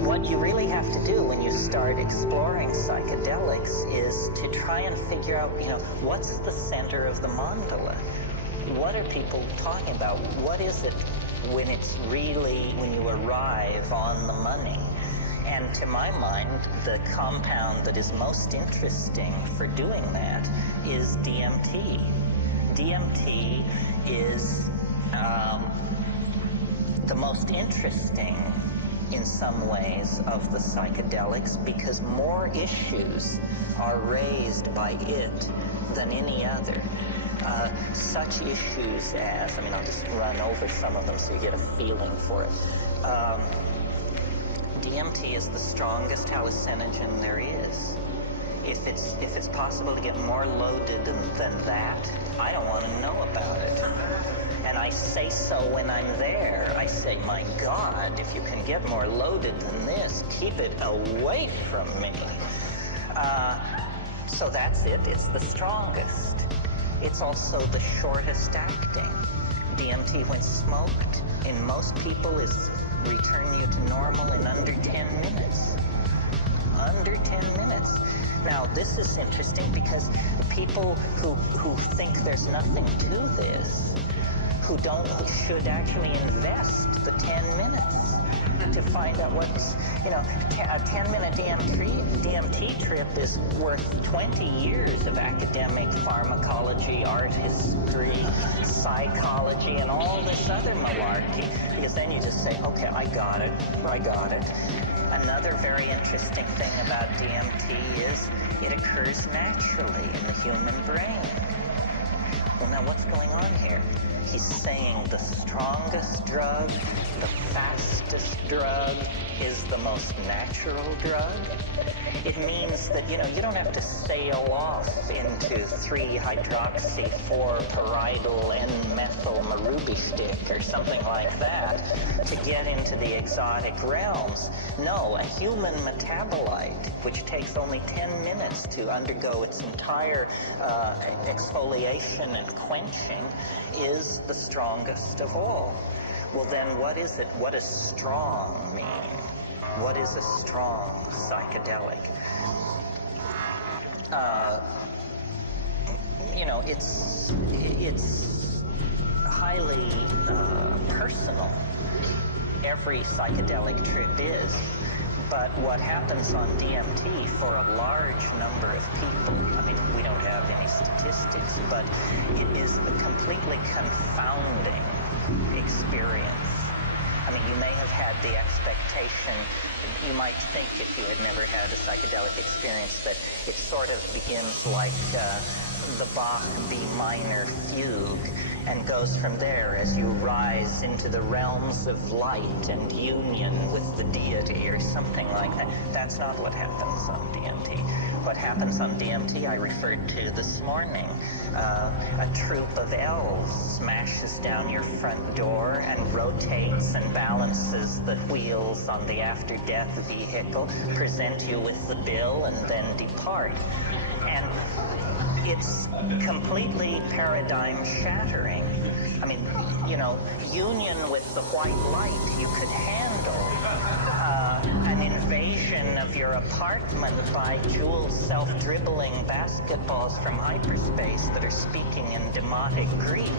What you really have to do when you start exploring psychedelics is to try and figure out, what's the center of the mandala? What are people talking about? What is it when you arrive on the money? And to my mind, the compound that is most interesting for doing that is DMT. DMT is the most interesting in some ways of the psychedelics because more issues are raised by it than any other. Such issues as, I'll just run over some of them so you get a feeling for it. DMT is the strongest hallucinogen there is. If it's possible to get more loaded than that, I don't want to know about it. And I say so when I'm there. I say, my God, if you can get more loaded than this, keep it away from me. So that's it. It's the strongest. It's also the shortest acting. DMT, when smoked, in most people, is return you to normal in under 10 minutes. Under 10 minutes. Now, this is interesting because people who think there's nothing to this, who should actually invest the 10 minutes to find out what's, a 10-minute DMT trip is worth 20 years of academic pharmacology, art history, psychology, and all this other malarkey, because then you just say, okay, I got it. Another very interesting thing about DMT is it occurs naturally in the human brain. Well, now what's going on here? He's saying the strongest drug, the fastest drug, is the most natural drug. It means that, you don't have to sail off into 3-hydroxy-4-pyridyl N-methyl marubishtik or something like that to get into the exotic realms. No, a human metabolite, which takes only 10 minutes to undergo its entire exfoliation and quenching, is the strongest of all. Well, then what is it? What does strong mean? What is a strong psychedelic? It's highly every psychedelic trip is. But what happens on DMT for a large number of people, I mean, we don't have any statistics, but it is a completely confounding experience. I mean, you may have had the expectation, you might think if you had never had a psychedelic experience, that it sort of begins like the Bach B minor fugue and goes from there as you rise into the realms of light and union with the deity or something like that. That's not what happens on DMT. What happens on DMT I referred to this morning. A troop of elves smashes down your front door and rotates and balances the wheels on the after-death vehicle, present you with the bill, and then depart. And it's completely paradigm shattering. I mean, you know, union with the white light you could handle. An invasion of your apartment by jeweled self-dribbling basketballs from hyperspace that are speaking in demotic Greek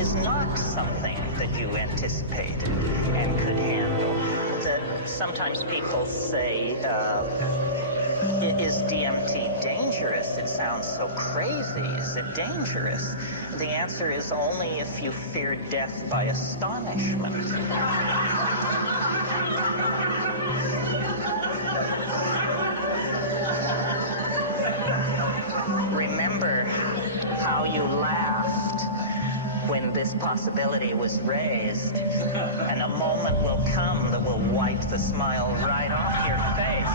is not something that you anticipated and could handle. Sometimes people say, is DMT dangerous? It sounds so crazy. Is it dangerous? The answer is only if you fear death by astonishment. Remember how you laughed when this possibility was raised, and a moment will come that will wipe the smile right off your face.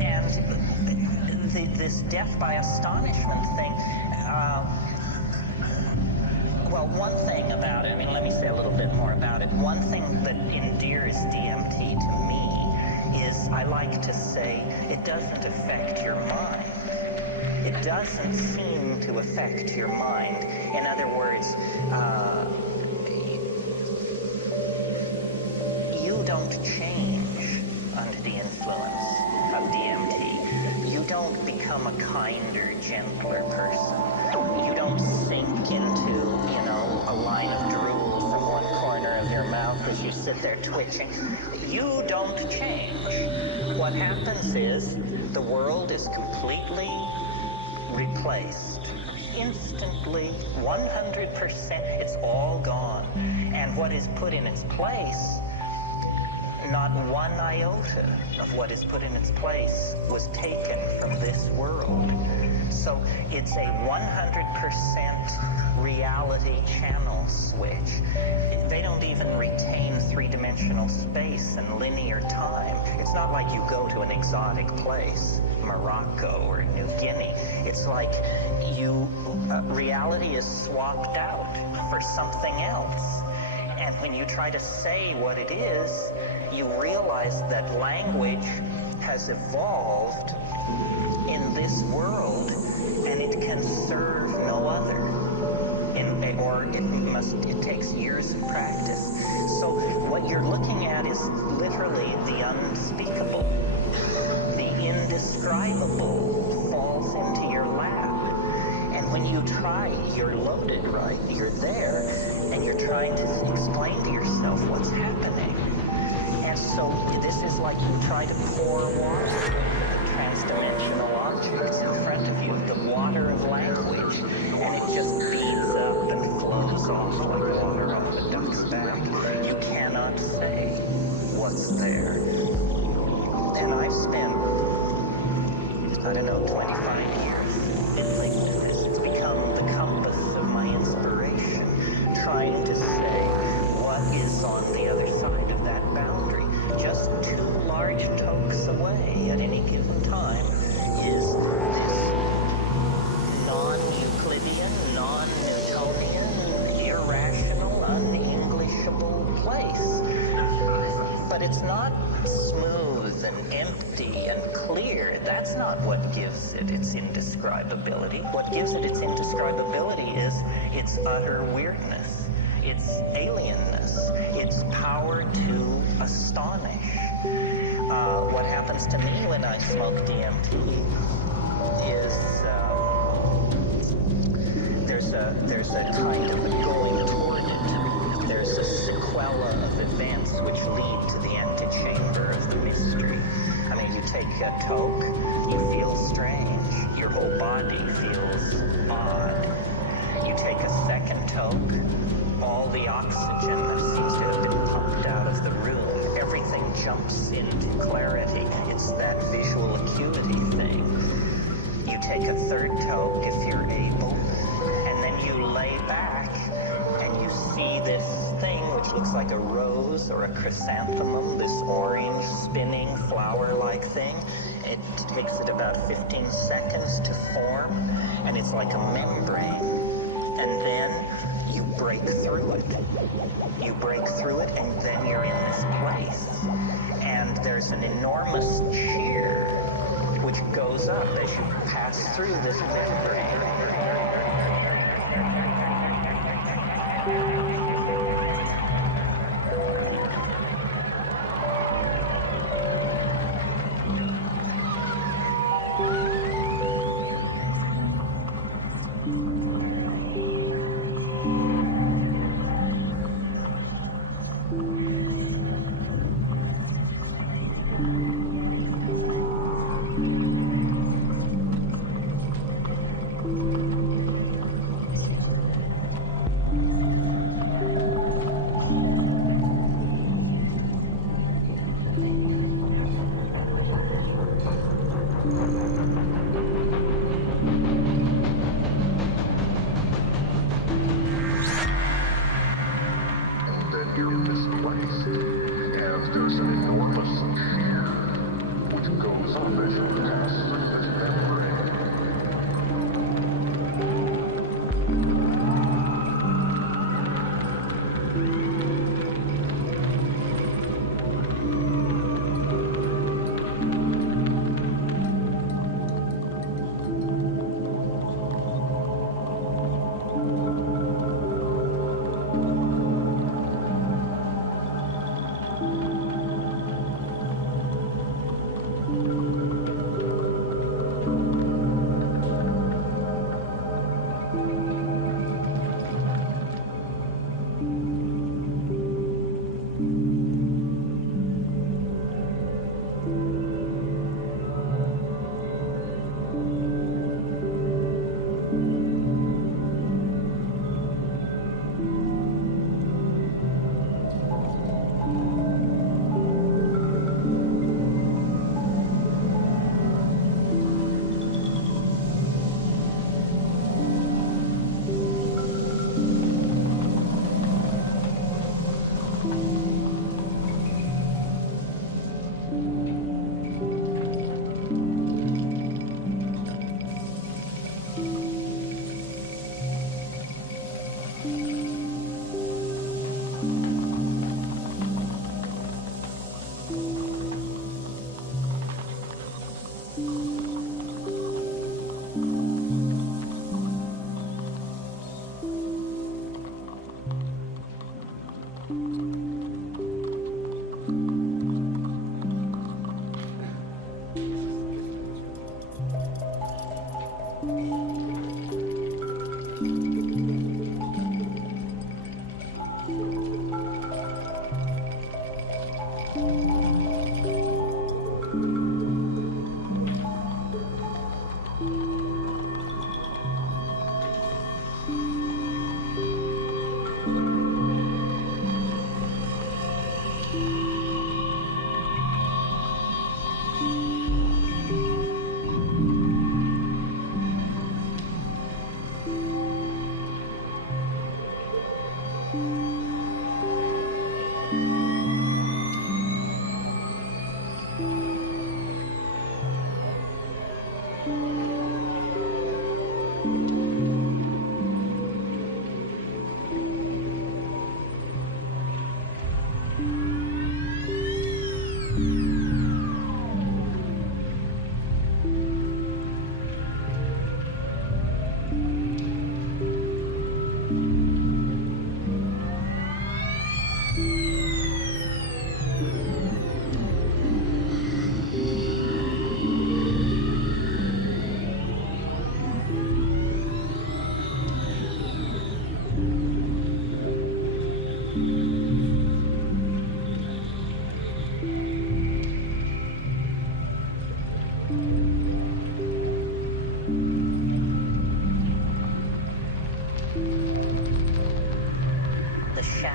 And this death by astonishment thing, well, one thing about it, I mean, let me say a little bit more about it. One thing that endears DMT to me is, I like to say, it doesn't affect your mind. It doesn't seem to affect your mind. In other words, you don't change under the influence of DMT. You don't become a kinder, gentler person. You don't sink into, you know, a line of drool from one corner of your mouth as you sit there twitching. You don't change. What happens is the world is completely replaced. Instantly, 100%, it's all gone. And what is put in its place, not one iota of what is put in its place was taken from this world. So it's a 100% reality channel switch. They don't even retain three-dimensional space and linear time. It's not like you go to an exotic place, Morocco or New Guinea. It's like reality is swapped out for something else. And when you try to say what it is, you realize that language has evolved in this world, and it can serve no other. It takes years of practice. So what you're looking at is literally the unspeakable. The indescribable falls into your lap. And when you try, you're loaded, right? You're there, and you're trying to explain to yourself what's happening. And so this is like you try to pour water, trans-dimensional objects in front of you, the water of language, and it just beads up and flows off like water off a duck's back. You cannot say what's there. And I've spent, I don't know, 25 years fiddling with this. It's become the compass of my inspiration, trying to say what is on the other side of that boundary. Just 2 large tokes away at any given time is this non-Euclidean, non-Newtonian, irrational, un-Englishable place. But it's not smooth and empty and clear. That's not what gives it its indescribability. What gives it its indescribability is its utter weirdness, its alienness, its power to astonish. What happens to me when I smoke DMT is there's there's a kind of a going toward it. There's a sequela of events which lead to the antechamber of the mystery. I mean, you take a toke, you feel strange. Your whole body feels odd. You take a second toke, all the oxygen that seems to have been pumped out of the room, everything jumps into clarity. It's that visual acuity thing. You take a third toke if you're able, and then you lay back and you see this thing which looks like a rose or a chrysanthemum, this orange spinning flower-like thing. It takes it about 15 seconds to form, and it's like a membrane. And then you break through it. You break through it, and then you're in this place. And there's an enormous cheer which goes up as you pass through this membrane.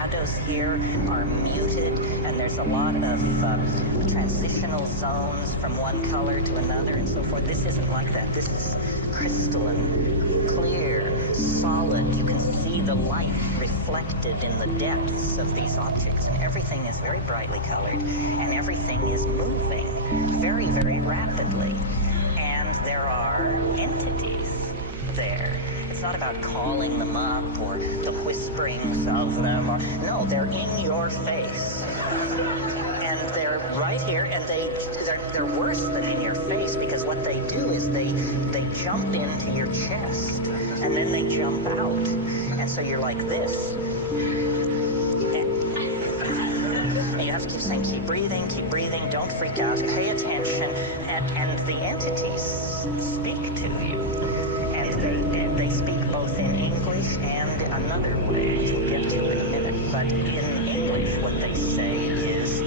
shadows here are muted, and there's a lot of transitional zones from one color to another and so forth. This isn't like that. This is crystalline, clear, solid. You can see the light reflected in the depths of these objects, and everything is very brightly colored, and everything is moving very, very rapidly. And there are entities there. It's not about calling them up or the whisperings of them. No, they're in your face. And they're right here, and they're worse than in your face, because what they do is they jump into your chest, and then they jump out. And so you're like this. And you have to keep saying, keep breathing, don't freak out, pay attention. And the entities speak to you. And they speak both in English and another way, which we'll get to in a minute. But in English, what they say is,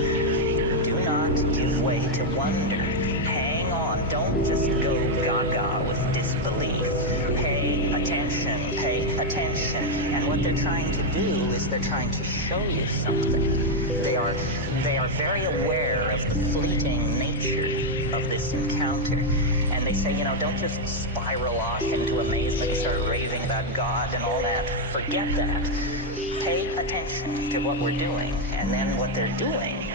do not give way to wonder. Hang on. Don't just go gaga with disbelief. Pay attention. Pay attention. And what they're trying to do is they're trying to show you something. They are very aware of the fleeting nature of this encounter. And they say, don't just spiral off into amazement and start raving about God and all that. Forget that. Pay attention to what we're doing. And then what they're doing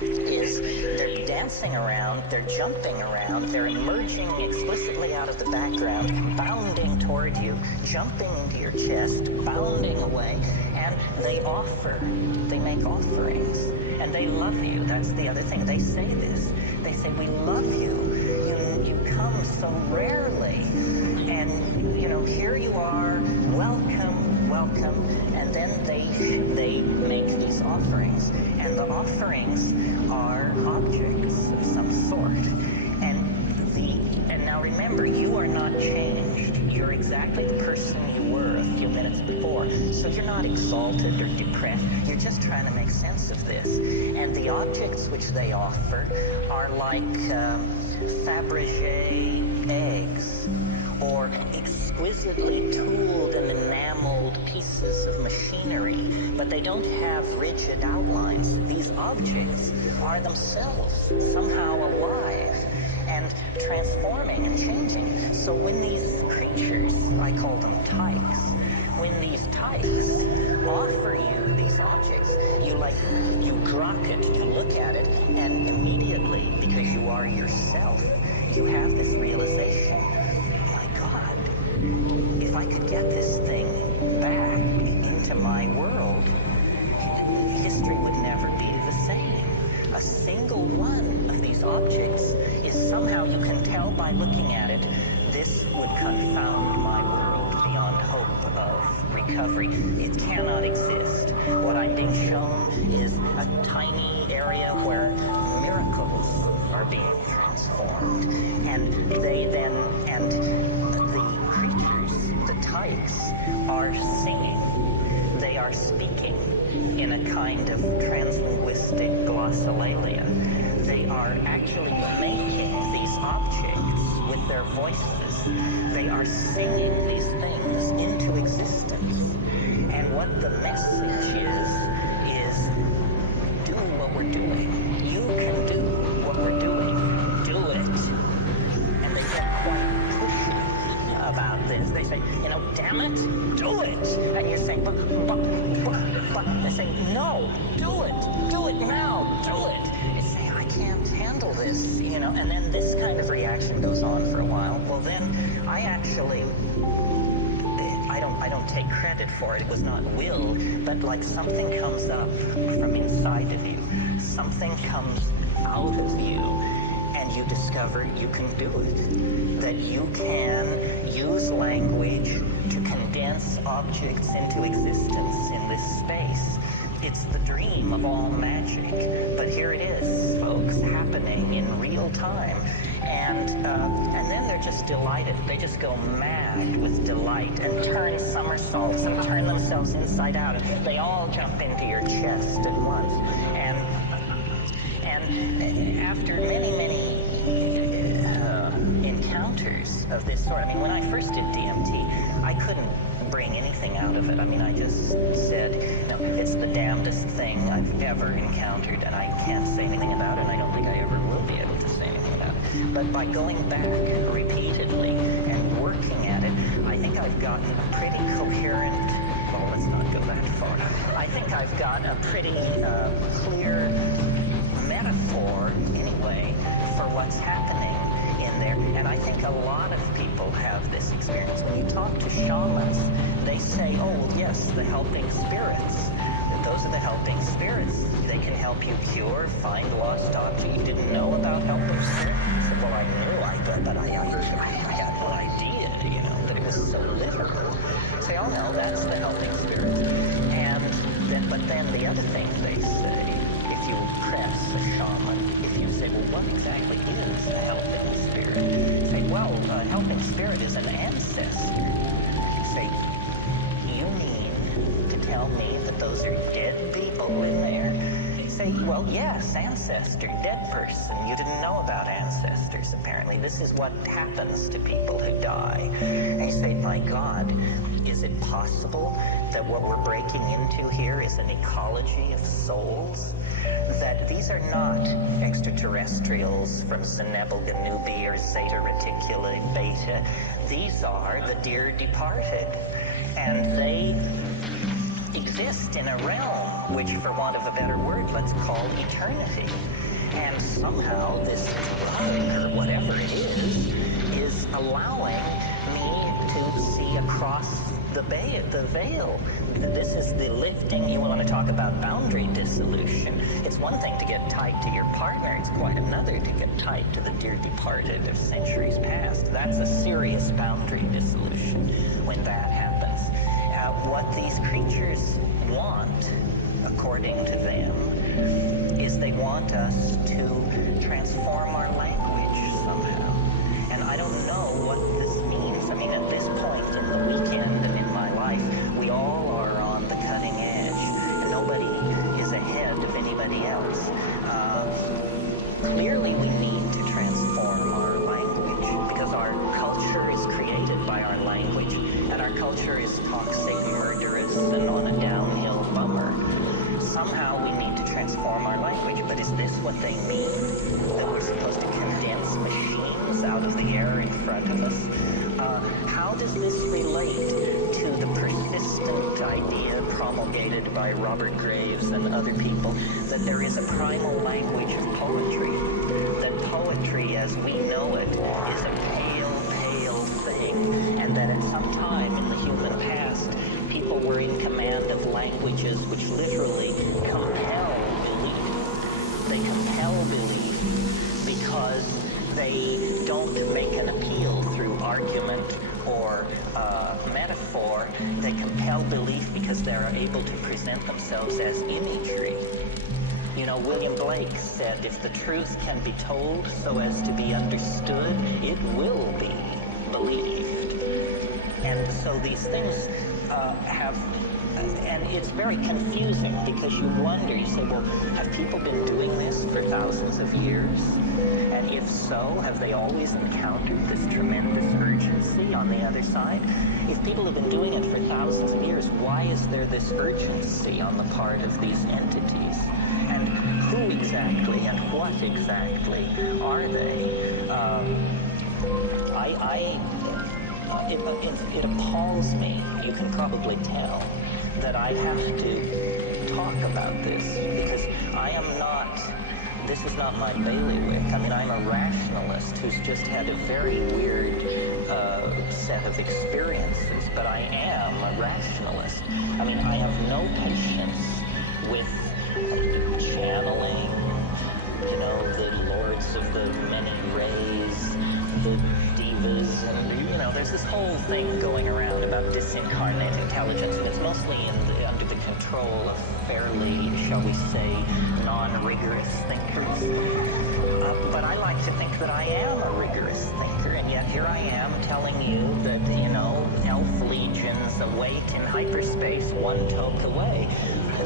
is they're dancing around, they're jumping around, they're emerging explicitly out of the background, bounding toward you, jumping into your chest, bounding away, and they make offerings, and they love you. That's the other thing. They say this. They say, we love you. You come so rarely, and here you are, welcome, and then they make these offerings, and the offerings are objects of some sort, and now remember, you are not changed. You're exactly the person you were a few minutes before, so you're not exalted or depressed. You're just trying to make sense of this, and the objects which they offer are like Fabergé eggs, or exquisitely tooled and enameled pieces of machinery, but they don't have rigid outlines. These objects are themselves somehow alive and transforming and changing. So when these creatures, I call them tykes, when these tykes offer you these objects, you grok it to look at it, and immediately, because you are yourself, you have this realization, my God, if I could get this thing back into my world, history would never be the same. A single one of these objects is somehow, you can tell by looking at it, this would confound my world beyond hope of recovery. It cannot exist. What I'm being shown is a tiny area where miracles are being transformed. And the creatures, the tykes, are singing. They are speaking in a kind of translinguistic glossolalia. They are actually making these objects with their voices. They are singing these things into existence. And what the message is do what we're doing. You can do what we're doing. Do it. And they get quite pushy about this. They say, damn it, do it. And you're saying, but. They're saying, no, do it now, do it. It's saying, I can't handle this, and then this kind of reaction goes on for a while. Well, then I don't take credit for it. It was not will, but like something comes up from inside of you. Something comes out of you, and you discover you can do it. That you can use language to condense objects into existence in this space. It's the dream of all magic, but here it is, folks, happening in real time. And then they're just delighted. They just go mad with delight and turn somersaults and turn themselves inside out. They all jump into your chest at once. And after many encounters of this sort, when I first did DMT, I couldn't bring anything out of it. I just said, It's the damnedest thing I've ever encountered, and I can't say anything about it, and I don't think I ever will be able to say anything about it. But by going back repeatedly and working at it, I think I've gotten a pretty coherent, well, let's not go that far. I think I've got a pretty clear metaphor, anyway, for what's happening in there. And I think a lot of people have this experience. When you talk to shamans, they say, oh, yes, the helping spirits. Those are the helping spirits. They can help you cure, find lost objects. You didn't know about helping spirits? I said, well, I knew, but I had no idea, that it was so literal. Say, oh, no, that's the helping spirits. But then the other thing they say, if you press a shaman, if you say, well, what exactly is a helping spirit? Say, well, a helping spirit is an ancestor. Say, you mean to tell me that those are dead people in there? Say, well, yes, ancestor, dead person. You didn't know about ancestors, apparently. This is what happens to people who die. And you say, my God, is it possible that what we're breaking into here is an ecology of souls? That these are not extraterrestrials from Zenebel Ganubi or Zeta Reticuli Beta. These are the dear departed. And they exist in a realm which, for want of a better word, let's call eternity. And somehow this drug, or whatever it is allowing me to see across the veil. This is the lifting. You want to talk about boundary dissolution. It's one thing to get tied to your partner. It's quite another to get tied to the dear departed of centuries past. That's a serious boundary dissolution when that happens. What these creatures want, according to them, is they want us to transform our language somehow. And I don't know what this means. I mean, at this point in the weekend and in my life, we all are on the cutting edge, and nobody is ahead of anybody else. Clearly, we need to transform our language, because our culture is created by our language, and our culture is toxic, murderous, and on a downhill bummer. Somehow we need to transform our language, but is this what they mean? That we're supposed to condense machines out of the air in front of us? How does this relate to the persistent idea promulgated by Robert Graves and other people that there is a primal language of poetry? That poetry as we know it is a pale, pale thing, and that at some time in the human past, people were in command of languages which literally compel belief. They compel belief because they don't make an appeal through argument or metaphor. They compel belief because they are able to present themselves as imagery. William Blake said, if the truth can be told so as to be understood, it will be believed. And so these things and it's very confusing, because you wonder, you say, well, have people been doing this for thousands of years? And if so, have they always encountered this tremendous urgency on the other side? If people have been doing it for thousands of years, why is there this urgency on the part of these entities? And who exactly and what exactly are they? It appalls me, you can probably tell, that I have to talk about this, because this is not my bailiwick. I mean, I'm a rationalist who's just had a very weird set of experiences, but I am a rationalist. I mean, I have no patience with channeling, the lords of the many rays, the divas, and there's this whole thing going around about disincarnate intelligence, and it's mostly under the control of fairly, shall we say, non-rigorous thinkers. But I like to think that I am a rigorous thinker, and yet here I am telling you that, elf legions await in hyperspace, one toke away.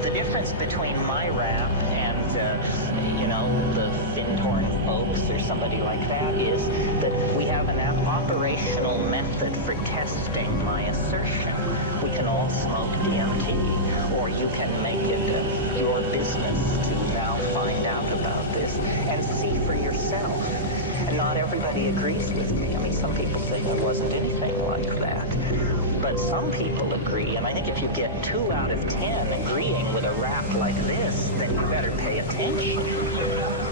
The difference between my rap and, the Fintorn folks or somebody like that is that we have an operational method for testing my assertion. We can all smoke DMT, or you can make it your business to now find out about this and see for yourself. And not everybody agrees with me. I mean, some people say there wasn't anything like that. But some people agree, and I think if you get 2 out of 10 agreeing with a rap like this, then you better pay attention.